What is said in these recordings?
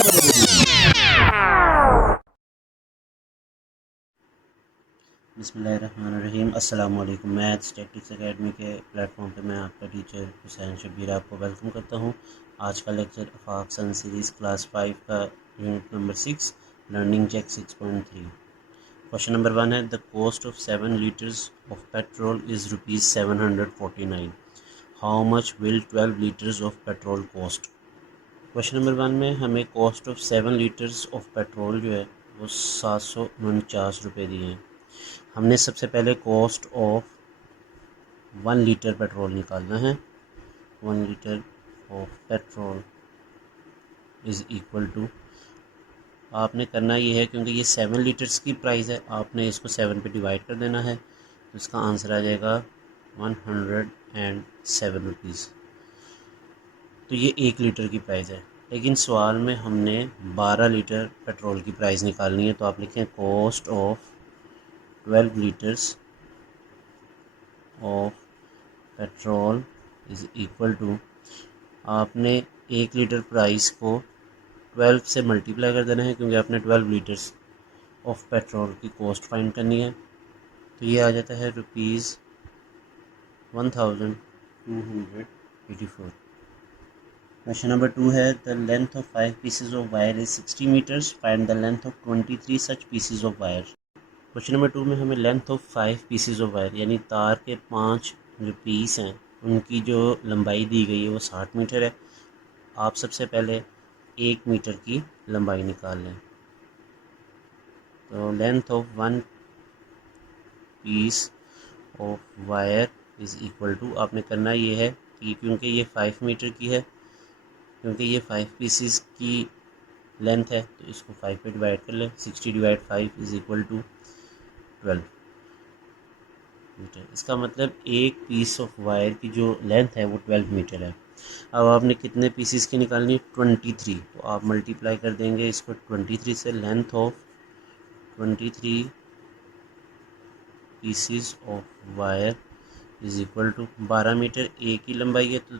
बिस्मिल्लाहिर्रहमानिर्रहीम। अस्सलाम वालेकुम। मैथ्स टैक्टिक्स एकेडमी के प्लेटफॉर्म पे मैं आपका टीचर हुसैन शब्बीर आपको वेलकम करता हूँ। आज का lecture Afaq sun series class 5 का unit number 6 learning check 6.3। Question number 1 है the cost of 7 litres of petrol is ₹749। How much will 12 litres of petrol cost. Question number 1 में हमें cost of 7 litres of petrol जो है वो 749 रुपये दिए हैं। हमने सबसे पहले कॉस्ट ऑफ 1 लीटर पेट्रोल निकालना है। 1 litre of petrol is equal to, आपने करना ये है क्योंकि ये 7 लीटर्स की प्राइस है, आपने इसको 7 पे डिवाइड कर देना है, तो इसका आंसर आ जाएगा 107 रुपीज़। तो ये 1 लीटर की प्राइस है, लेकिन सवाल में हमने 12 लीटर पेट्रोल की प्राइस निकालनी है। तो आप लिखें cost of 12 litres of petrol is equal to, आपने 1 लीटर प्राइस को 12 से मल्टीप्लाई कर देना है क्योंकि आपने 12 लीटर्स ऑफ पेट्रोल की कॉस्ट फाइंड करनी है। तो ये आ जाता है ₹1284। क्वेश्चन नंबर 2 है the length of 5 pieces of wire is 60 metres, find the length of 23 such pieces of wire. Question number 2 में हमें length of 5 pieces of wire यानी तार के 5 जो पीस हैं उनकी जो लंबाई दी गई है वो 60 मीटर है। आप सबसे पहले 1 मीटर की लंबाई निकाल लें। तो length of 1 piece of wire is equal to, आपने करना ये है कि क्योंकि ये 5 मीटर की है, क्योंकि ये 5 पीसीस की लेंथ है तो इसको 5 पे डिवाइड कर लें। 60 divide 5 is equal to 12 metre. इसका मतलब एक पीस ऑफ वायर की जो लेंथ है वो 12 मीटर है। अब आपने कितने पीसीस की निकालनी है? 23। तो आप मल्टीप्लाई कर देंगे इसको 23 से। Length of 23 pieces of wire is equal to 12 metre एक ही लंबाई है तो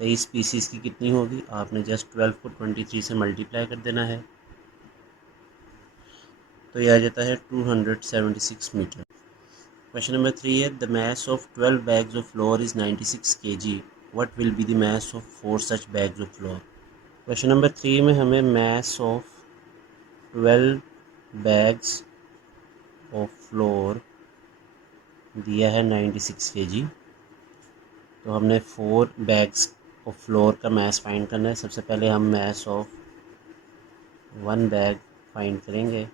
23 पीसीस की कितनी होगी? आपने जस्ट 12 को 23 से मल्टीप्लाई कर देना है, तो यह आ जाता है 276 मीटर। क्वेश्चन नंबर 3 है the mass of 12 bags of flour is 96 kg. What will be the mass of 4 such bags of flour? Question number 3 में हमें mass of 12 bags of flour दिया है 96 kg। तो हमने 4 bags of flour का mass find करना है। सबसे पहले हम mass of 1 bag फाइंड करेंगे।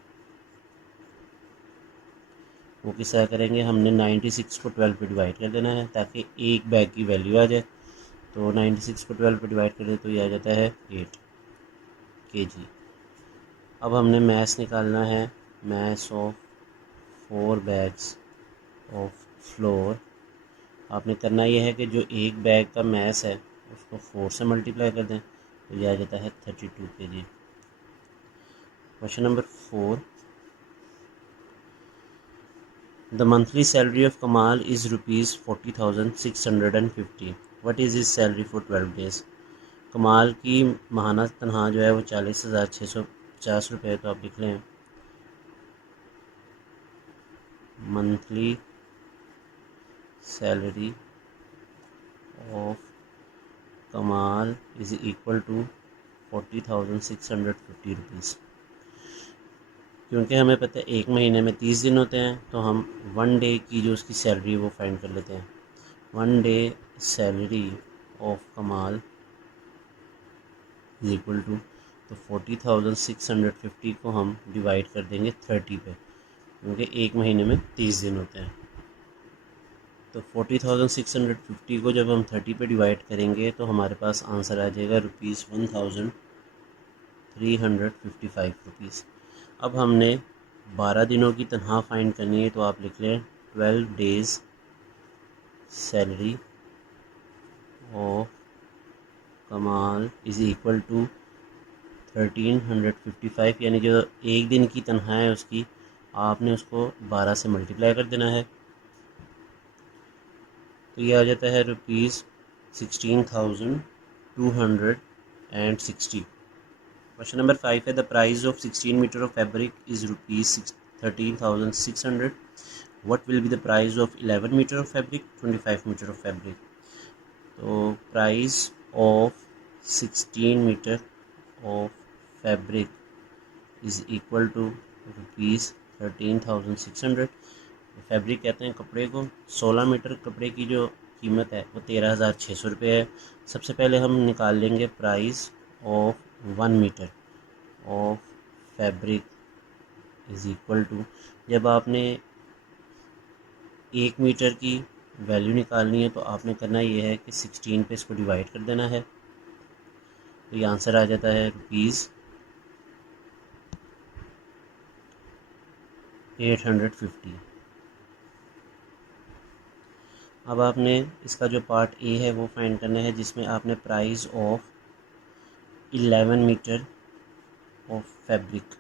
वो किस तरह करेंगे? हमने 96 को 12 पे डिवाइड कर देना है ताकि एक बैग की वैल्यू आ जाए। तो 96 को 12 पे डिवाइड कर दे तो ये आ जाता है 8 kg। अब हमने मैस निकालना है, mass of 4 bags of floor. आपने करना यह है कि जो एक बैग का मैस है उसको 4 से मल्टीप्लाई कर दें तो यह आ जाता है 32 kg। Question number 4 The monthly salary of Kamal is ₹40,650. What is his salary for 12 days? कमाल की माहाना तनख्वाह जो है वो 40,650 रुपये। तो आप लिख लें मंथली सैलरी ऑफ कमाल इज़ इक्वल टू 40,650 रुपीज़। क्योंकि हमें पता है एक महीने में 30 दिन होते हैं तो हम 1 डे की जो उसकी सैलरी वो फाइंड कर लेते हैं। 1 डे सैलरी ऑफ कमाल इज इक्वल टू, तो 40,650 को हम डिवाइड कर देंगे 30 पे क्योंकि एक महीने में 30 दिन होते हैं। तो 40,650 को जब हम 30 पे डिवाइड करेंगे तो हमारे पास आंसर आ जाएगा ₹1,355। अब हमने 12 दिनों की तनख्वाह फाइंड करनी है तो आप लिख लें 12 डेज़ सैलरी ऑफ कमाल इज़ इक्वल टू 1355, यानी जो एक दिन की तनख्वाह है उसकी आपने उसको 12 से मल्टीप्लाई कर देना है तो ये आ जाता है ₹16,260। क्वेश्चन नंबर 5 है the price of 16 metre of fabric is rupees 13,600. What will be the price of 11 metre of fabric, 25 metre of fabric. तो price of 16 metre of fabric is equal to rupees 13,600. Fabric कहते हैं कपड़े को. 16 metre कपड़े की जो कीमत है वो 13,600 रुपये है. सबसे पहले हम निकाल लेंगे price of 1 metre of fabric is equal to, जब आपने 1 मीटर की वैल्यू निकालनी है तो आपने करना ये है कि 16 पे इसको डिवाइड कर देना है. तो ये आंसर आ जाता है रुपीज़ 850. अब आपने इसका जो पार्ट ए है वो फाइंड करना है, जिसमें आपने price of 11 metre of fabric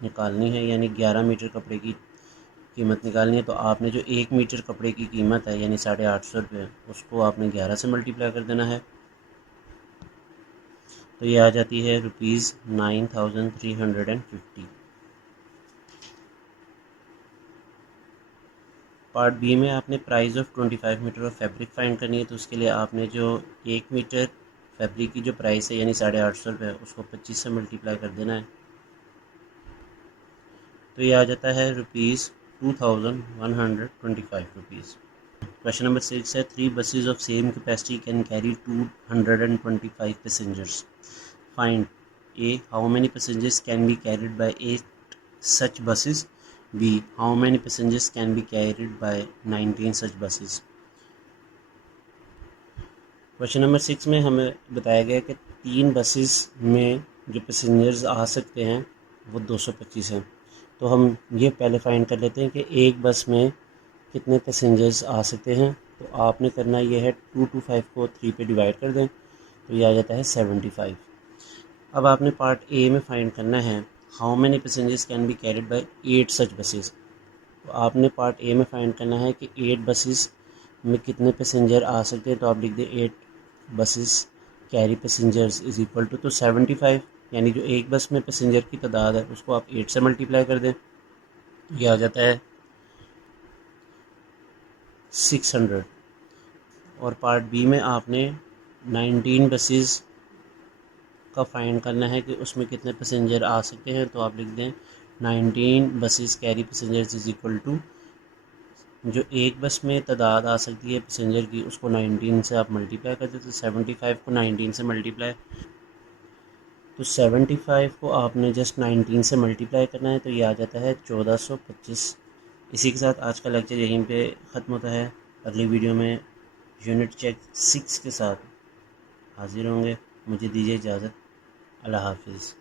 निकालनी है, यानी 11 मीटर कपड़े की कीमत निकालनी है. तो आपने जो 1 मीटर कपड़े की कीमत है यानी 850 रुपये, उसको आपने 11 से मल्टीप्लाई कर देना है. तो ये आ जाती है रुपीज़ 9,350. पार्ट बी में आपने price of 25 metre of fabric find करनी है. तो उसके लिए आपने जो 1 मीटर फैब्रिक की जो प्राइस है यानी 850 रुपये, उसको 25 से मल्टीप्लाई कर देना है. तो ये आ जाता है रुपीज़ 2,125 रुपीज़. क्वेश्चन नंबर 6 है 3 buses of same capacity can carry 225 passengers. Find A. How many passengers can be carried by 8 such buses. B. How many passengers can be carried by 19 such buses. Question number 6 में हमें बताया गया कि 3 buses में जो passengers आ सकते हैं वो 225 हैं. तो हम ये पहले फाइंड कर लेते हैं कि एक बस में कितने पैसेंजर्स आ सकते हैं. तो आपने करना ये है 225 को 3 पे डिवाइड कर दें, तो ये आ जाता है 75. अब आपने पार्ट ए में फाइंड करना है how many passengers can be carried by 8 such buses. तो आपने पार्ट ए में फाइंड करना है कि 8 बसेस में कितने पैसेंजर आ सकते हैं. तो आप लिख दें 8 buses carry passengers is equal to, तो 75 यानी जो एक बस में पैसेंजर की तादाद है उसको आप 8 से मल्टीप्लाई कर दें, ये आ जाता है 600. और पार्ट बी में आपने 19 बसेस का फाइंड करना है कि उसमें कितने पैसेंजर आ सकते हैं. तो आप लिख दें 19 buses carry passengers is equal to, जो एक बस में तादाद आ सकती है पैसेंजर की उसको 19 से आप मल्टीप्लाई कर देते. 75 को 19 से मल्टीप्लाई, तो 75 को आपने जस्ट 19 से मल्टीप्लाई करना है, तो ये आ जाता है 1425. इसी के साथ आज का लेक्चर यहीं पे ख़त्म होता है. अगली वीडियो में यूनिट चेक 6 के साथ हाजिर होंगे. मुझे दीजिए इजाज़त. अल्लाह हाफिज़.